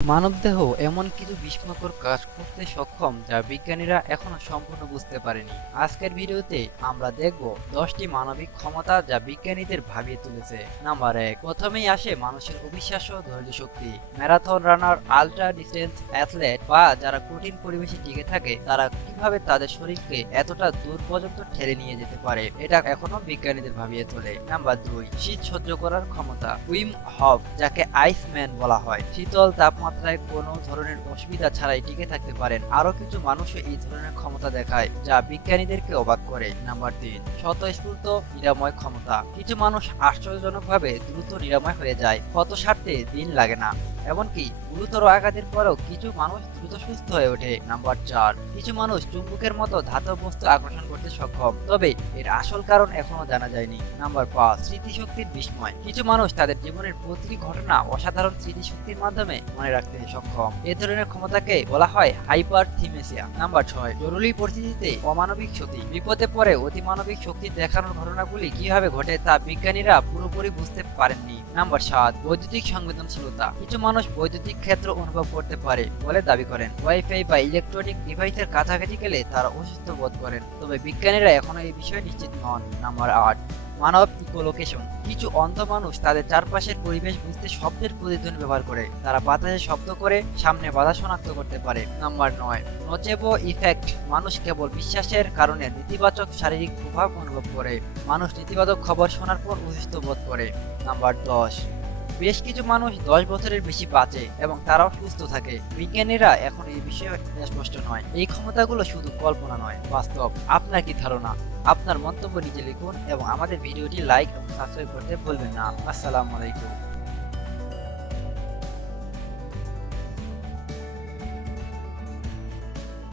মানবদেহ এমন কিছু বিস্ময়কর কাজ করতে সক্ষম যা বিজ্ঞানীরা এখনও সম্পূর্ণ বুঝতে পারেনি। আজকের ভিডিওতে আমরা দেখব দশটি মানবিক ক্ষমতা যা বিজ্ঞানীদের ভাবিয়ে তুলেছে। নাম্বার এক, প্রথমেই আসে মানুষের অবিশ্বাস্য ধৈর্য শক্তি। Marathon runner, ultra distance athlete বা যারা কঠিন পরিবেশে টিকে থাকে, তারা কীভাবে তাদের শরীরকে এতটা দূর পর্যন্ত ঠেলে নিয়ে যেতে পারে, এটা এখনও বিজ্ঞানীদের ভাবিয়ে তোলে। নাম্বার দুই, শীত সহ্য করার ক্ষমতা। উইম হব যাকে আইসম্যান বলা হয়, শীতল তাপমাত্রায় কোনো ধরনের অসুবিধা ছাড়াই টিকে থাকতে পারেন। আরও কিছু মানুষও এই ধরনের ক্ষমতা দেখায়, যা বিজ্ঞানীদেরকে অবাক করে। নাম্বার তিন, স্বতঃস্ফূর্ত নিরাময় ক্ষমতা। কিছু মানুষ আশ্চর্যজনকভাবে দ্রুত নিরাময় হয়ে যায়। ক্ষত সারতে দিন লাগে না। এমনকি গুরুতর আঘাতের পরেও কিছু মানুষ দ্রুত সুস্থ হয়ে ওঠে। নাম্বার চার, কিছু মানুষ চুম্বকের মতো ধাতব বস্তু আকর্ষণ করতে সক্ষম, তবে এর আসল কারণ এখনও জানা যায়নি। নাম্বার পাঁচ, স্মৃতিশক্তির বিস্ময়, কিছু মানুষ তাদের জীবনের প্রতিটি ঘটনা অসাধারণ স্মৃতিশক্তির মাধ্যমে মনে রাখতে সক্ষম। এ ধরনের ক্ষমতাকে বলা হয় হাইপার থিমেসিয়া নাম্বার ছয়, জরুরি পরিস্থিতিতে অমানবিক শক্তি, বিপদে পড়ে অতিমানবিক শক্তি দেখানোর ঘটনাগুলি কীভাবে ঘটে তা বিজ্ঞানীরা পুরোপুরি বুঝতে পারেননি। নাম্বার সাত, বৈদ্যুতিক সংবেদনশীলতা, কিছু মানুষ বৈদ্যুতিক ক্ষেত্র অনুভব করতে পারে বলে দাবি করেন। ওয়াইফাই বা ইলেকট্রনিক ডিভাইসের কাছাকাছি গেলে তারা অসুস্থ বোধ করেন। তবে বিজ্ঞানীরা এখনও এই বিষয়ে নিশ্চিত নন। নাম্বার আট, মানব ইকোলোকেশন কিছু অন্ধ মানুষ তাদের চারপাশের পরিবেশ বুঝতে শব্দের প্রতিধ্বনি ব্যবহার করে। তারা বাতাসে শব্দ করে, সামনে বাধা শনাক্ত করতে পারে। নাম্বার নয় নচেবো ইফেক্ট মানুষ কেবল বিশ্বাসের কারণে নেতিবাচক শারীরিক প্রভাব অনুভব করে। মানুষ নেতিবাচক খবর শোনার পর অসুস্থ বোধ করে। নাম্বার দশ বেশ কিছু মানুষ দশ বছরের বেশি বাঁচে এবং তারাও সুস্থ থাকে। বিজ্ঞানীরা এখন এই বিষয়ে স্পষ্ট নয়। এই ক্ষমতাগুলো শুধু কল্পনা নয়, বাস্তব। আপনার কি ধারণা? আপনার মন্তব্য নিচে লিখুন এবং আমাদের ভিডিওটি লাইক এবং সাবস্ক্রাইব করতে বলবেন না। আসসালামু আলাইকুম।